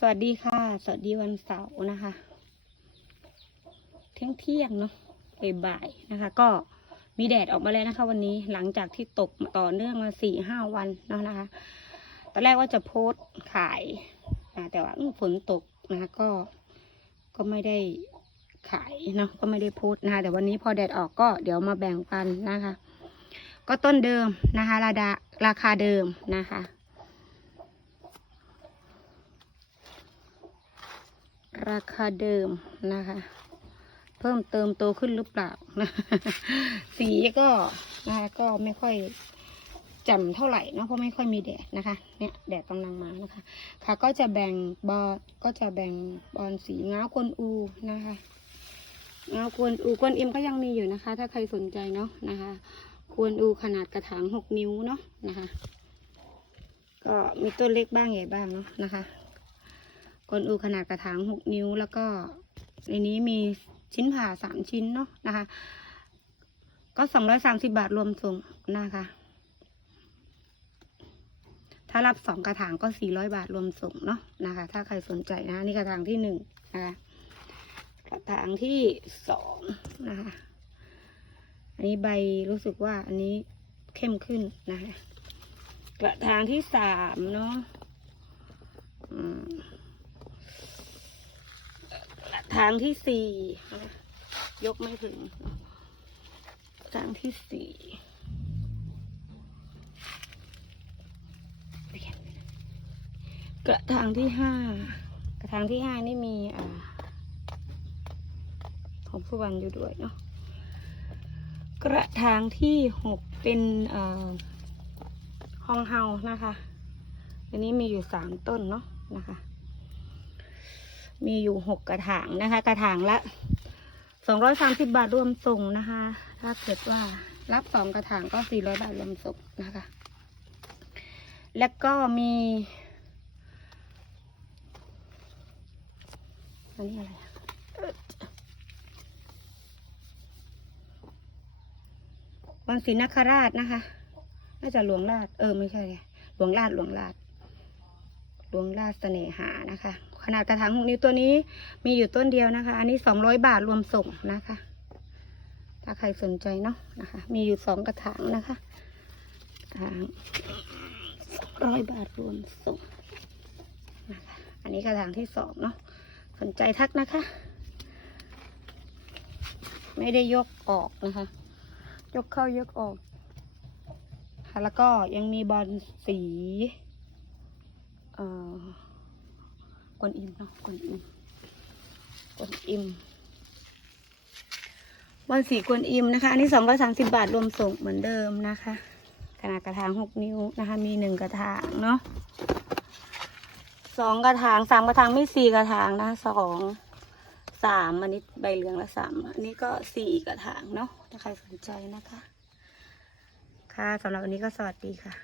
สวัสดีค่ะ สวัสดีวันเสาร์นะคะ เที่ยงเที่ยงเนาะบ่ายๆนะคะ ก็มีแดดออกมาแล้วนะคะ วันนี้หลังจากที่ตกต่อเนื่องมาสี่ห้าวันเนาะนะคะ ตอนแรกว่าจะโพสต์ขายแต่ว่าฝนตกนะคะก็ก็ไม่ได้ขายเนาะก็ไม่ได้โพสต์นะคะ แต่วันนี้พอแดดออกก็เดี๋ยวมาแบ่งปันนะคะ ก็ต้นเดิมนะคะ ราดาราคาเดิมนะคะ ราคาเดิมนะคะ เพิ่มเติมโตขึ้นหรือเปล่านะสีก็นะคะก็ไม่ค่อยจ่มเท่าไหร่เนอะเพราะไม่ค่อยมีแดดนะคะเนี่ยแดดกำลังมานะคะ ค่ะ ก็จะแบ่งบอลก็จะแบ่งบอลสีเงาวกวนอูนะคะเงาวกวนอูกวนเอิมก็ยังมีอยู่นะคะ ถ้าใครสนใจเนาะนะคะกวนอูขนาดกระถางหกนิ้วเนาะนะคะ ก็มีต้นเล็กบ้างใหญ่บ้างเนาะนะคะ กวนอูขนาดกระถางหกนิ้ว แล้วก็ในนี้มีชิ้นผ่าสามชิ้นเนาะนะคะ ก็สองร้อยสามสิบาทรวมส่งนะคะ ถ้ารับสองกระถางก็สี่ร้อยบาทรวมส่งเนาะนะคะ ถ้าใครสนใจนะ นี่กระถางที่หนึ่งนะคะกระถางที่สองนะคะ อันนี้ใบรู้สึกว่าอันนี้เข้มขึ้นนะคะ กระถางที่สามเนาะอืม กระถางที่สี่นะคะยกไม่ถึงเนอะกระถางที่สี่กระถางที่ห้ากระถางที่ห้านี่มีอ่าของผู้วันอยู่ด้วยเนาะกระถางที่หกเป็นเอ่อห้องเฮานะคะ อันนี้มีอยู่สามต้นเนาะนะคะ มีอยู่หกกระถางนะคะ กระถางละสองร้อยสามสิบาทรวมส่งนะคะ ถ้าเกิดว่ารับสองกระถางก็สี่ร้อยบาทรวมส่งนะคะ แล้วก็มีอันนี้อะไรวันศรีนคราชนะคะ น่าจะหลวงราช เออ ไม่ใช่เลยหลวงราช หลวงราช หลวงราชเสน่หานะคะ ขนาดกระถางหกนิ้วตัวนี้มีอยู่ต้นเดียวนะคะ อันนี้สองร้อยบาทรวมส่งนะคะ ถ้าใครสนใจเนาะนะคะ มีอยู่สองกระถางนะคะกระถางร้อยบาทรวมส่งนะคะ อันนี้กระถางที่สองเนาะสนใจทักนะคะ ไม่ได้ยกออกนะคะ ยกเข้ายกออกค่ะแล้วก็ยังมีบอลสีเอ่อ กวนอิ่มเนาะกวนอิ่มกวนอิ่มบอลสีกวนอิ่มนะคะ อันนี้สองร้อยสามสิบาทรวมส่งเหมือนเดิมนะคะ ขนาดกระถางหกนิ้วนะคะ มีหนึ่งกระถางเนาะสองกระถางสามกระถางไม่สี่กระถางนะสองสามอันนี้ใบเหลืองละสามอันนี้ก็สี่กระถางเนาะถ้าใครสนใจนะคะ ค่ะสำหรับวันนี้ก็สวัสดีค่ะ